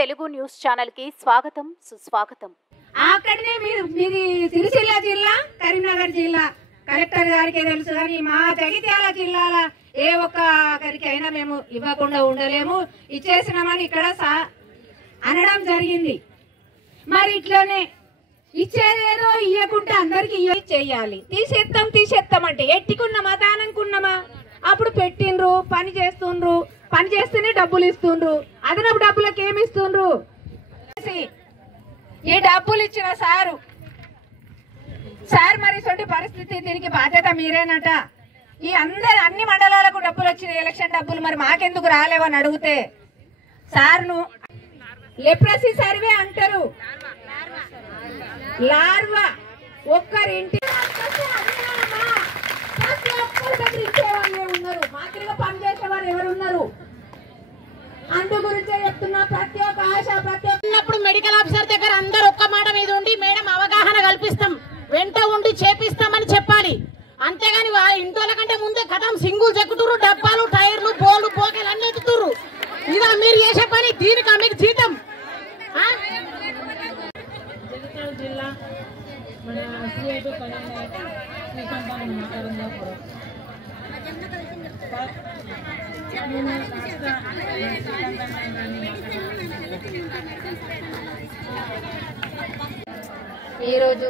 Telugu news channel కి స్వాగతం సుస్వాగతం। అక్కడనే మీది సిరిసిల్ల జిల్లా కరీంనగర్ జిల్లా కలెక్టర్ గారికి తెలుసు కానీ మా జగిత్యాల జిల్లాల ఏ ఒక్కరికైనా మేము ఇవ్వకుండా ఉండలేము, ఇచ్చేసినామని ఇక్కడ అనడం జరిగింది। మరి ఇట్లనే ఇచ్చేదేదో ఇవ్వకుంటే అందరికి చెయ్యాలి, తీసేస్తాం అంటే ఎట్టికున్నామా దాననుకున్నామా? అప్పుడు పెట్టిండ్రు, పని చేస్తుండ్రు, పని చేస్తేనే డబ్బులు ఇస్తుండ్రు, అదనపు డబ్బులకు ఏమి ఇస్తుండ్రు? ఈ డబ్బులు ఇచ్చిన సార్ మరి సొంటి పరిస్థితి, దీనికి బాధ్యత మీరేనట। ఈ అన్ని మండలాలకు డబ్బులు వచ్చిన ఎలక్షన్ డబ్బులు మరి మాకెందుకు రాలేవని అడిగితే సార్ను లెప్రసీ సర్వే అంటారు, లార్వా ఒక్కరింటి ఉన్నారు, మాదిరిగా పనిచేసే వారు ఎవరున్నారు? అందు గురించే చెప్తున్నా, ప్రతి ఒక్క ఆశ ప్రతి మెడికల్ ఆఫీసర్ దగ్గర అందరు ఒక్క మాట మీద ఉండి మేడం అవగాహన కల్పిస్తాం, వెంట ఉండి చేపిస్తామని చెప్పాలి। అంతేగాని ఇంటోళ్ళ కంటే ముందే కథం సింగులు చెక్కుతురు, డబ్బాలు టైర్లు బోలు పోకెలు అన్ని ఎత్తుతురు, ఇదా మీరు చేసే పని? దీనికి మీకు జీతం జిల్లా ఈరోజు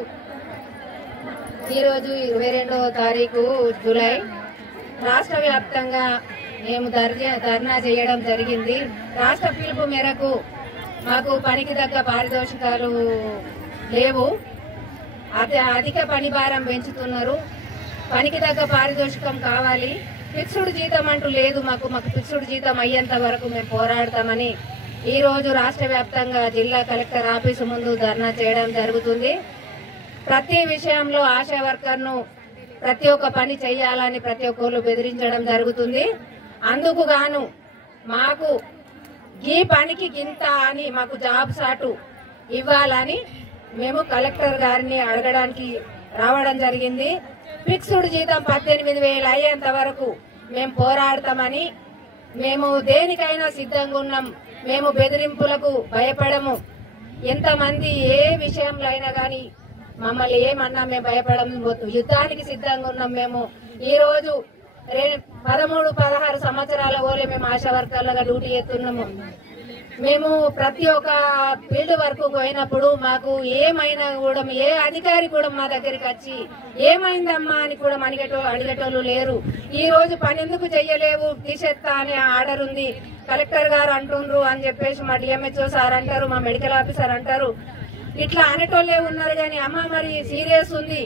22వ తారీఖు జూలై రాష్ట్ర వ్యాప్తంగా మేము ధర్నా చేయడం జరిగింది। రాష్ట్ర పిలుపు మేరకు మాకు పనికి తగ్గ పారితోషికాలు లేవు, అధిక పని భారం పెంచుతున్నారు, పనికి తగ్గ పారితోషికం కావాలి, ఫిక్స్డ్ జీతం అంటూ లేదు మాకు ఫిక్స్డ్ జీతం అయ్యేంత వరకు మేము పోరాడతామని ఈ రోజు రాష్ట్ర వ్యాప్తంగా జిల్లా కలెక్టర్ ఆఫీసు ముందు ధర్నా చేయడం జరుగుతుంది। ప్రతి విషయంలో ఆశా వర్కర్ను ప్రతి ఒక్క పని చేయాలని ప్రతి ఒక్కరు బెదిరించడం జరుగుతుంది। అందుకు గాను మాకు ఈ పనికి గింత అని మాకు జాబ్ సాటు ఇవ్వాలని మేము కలెక్టర్ గారిని అడగడానికి రావడం జరిగింది। ఫిక్స్డ్ జీతం 18,000 అయ్యేంత వరకు మేము పోరాడతామని, మేము దేనికైనా సిద్ధంగా ఉన్నాం, మేము బెదిరింపులకు భయపడము, ఎంతమంది ఏ విషయంలో అయినా కానీ మమ్మల్ని ఏమన్నా మేము భయపడము, యుద్ధానికి సిద్ధంగా ఉన్నాం। మేము ఈ రోజు 13-16 సంవత్సరాల ఓలే మేము ఆశా వర్కర్లుగా డ్యూటీ చేస్తున్నాము। మేము ప్రతి ఒక్క ఫీల్డ్ వరకు పోయినప్పుడు మాకు ఏమైనా కూడా ఏ అధికారి కూడా మా దగ్గరికి వచ్చి ఏమైందమ్మా అని కూడా అడిగేటోళ్ళు లేరు। ఈ రోజు పని ఎందుకు చెయ్యలేవు, తీసేస్తా అనే ఆర్డర్ ఉంది, కలెక్టర్ గారు అంటుండ్రు అని చెప్పేసి మా డిఎంహెచ్ఓ సార్ అంటారు, మా మెడికల్ ఆఫీసర్ అంటారు, ఇట్లా అనేటోళ్ళే ఉన్నారు। కానీ అమ్మ మరి సీరియస్ ఉంది,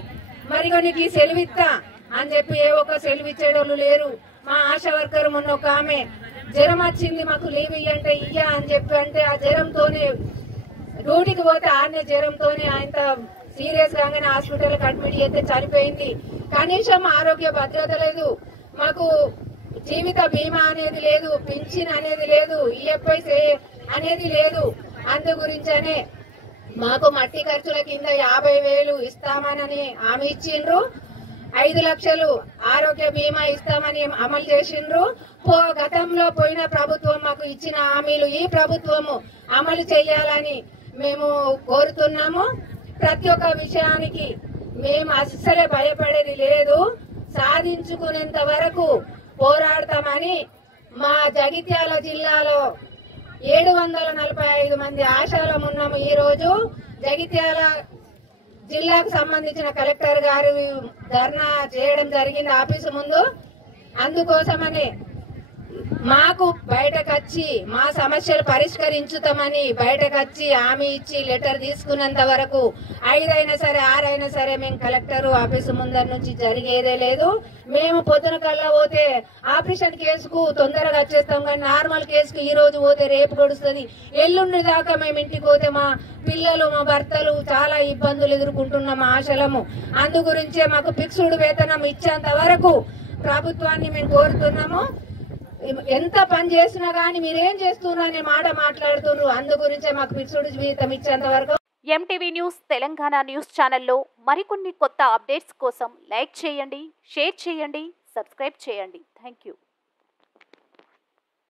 మరి నీకు సెలవిస్తా అని చెప్పి ఏ ఒక్క సెలవు ఇచ్చేటోళ్ళు లేరు। మా ఆశా వర్కర్ మొన్న ఒక ఆమె జ్వరం వచ్చింది మాకు లీవ్ ఇయ్యంటే ఇయ్యా అని చెప్పి అంటే ఆ జ్వరంతోనే డ్యూటీకి పోతే ఆనే జ్వరంతోనే ఆయన సీరియస్ గానే హాస్పిటల్ అడ్మిట్ చేస్తే చనిపోయింది। కనీసం ఆరోగ్య భద్రత లేదు, మాకు జీవిత బీమా అనేది లేదు, పింఛన్ అనేది లేదు, ఈఎఫ్ఐ అనేది లేదు। అందు గురించనే మాకు మట్టి ఖర్చుల కింద 50,000 ఇస్తామని హామీ ఇచ్చిండ్రు, 5 లక్షలు ఆరోగ్య బీమా ఇస్తామని అమలు చేసిండ్రు। గతంలో పోయిన ప్రభుత్వం మాకు ఇచ్చిన హామీలు ఈ ప్రభుత్వము అమలు చేయాలని మేము కోరుతున్నాము। ప్రతి ఒక్క విషయానికి మేము అస్సలే భయపడేది లేదు, సాధించుకునేంత వరకు పోరాడతామని మా జగిత్యాల జిల్లాలో 745 మంది ఆశాలం ఉన్నాము। ఈ రోజు జగిత్యాల జిల్లాకు సంబంధించిన కలెక్టర్ గారు ధర్నా చేయడం జరిగింది ఆఫీసు ముందు। అందుకోసమనే మాకు బయటకొచ్చి మా సమస్యలు పరిష్కరించుతామని బయటకొచ్చి హామీ ఇచ్చి లెటర్ తీసుకున్నంత వరకు 5 అయినా సరే 6 అయినా సరే మేము కలెక్టర్ ఆఫీసు ముందర నుంచి జరిగేదే లేదు। మేము పొద్దున కల్లా పోతే ఆపరేషన్ కేసుకు తొందరగా వచ్చేస్తాం, కానీ నార్మల్ కేసుకు ఈ రోజు పోతే రేపు గడుస్తుంది, ఎల్లుండి దాకా మేము ఇంటికి పోతే మా పిల్లలు మా భర్తలు చాలా ఇబ్బందులు ఎదుర్కొంటున్నాం ఆశలము। అందు గురించే మాకు ఫిక్స్డ్ వేతనం ఇచ్చేంత వరకు ప్రభుత్వాన్ని మేము కోరుతున్నాము। ఎంత పని చేసినా గానీ మీరేం చేస్తున్నారు అనే మాట మాట్లాడుతున్నారు, అందు గురించే మాకు ఫిక్స్డ్ జీతం ఇచ్చేంత వరకు। ఎంటీవీ న్యూస్ తెలంగాణ న్యూస్ ఛానల్లో మరికొన్ని కొత్త అప్డేట్స్ కోసం లైక్ చేయండి, షేర్ చేయండి, సబ్స్క్రైబ్ చేయండి। Thank you.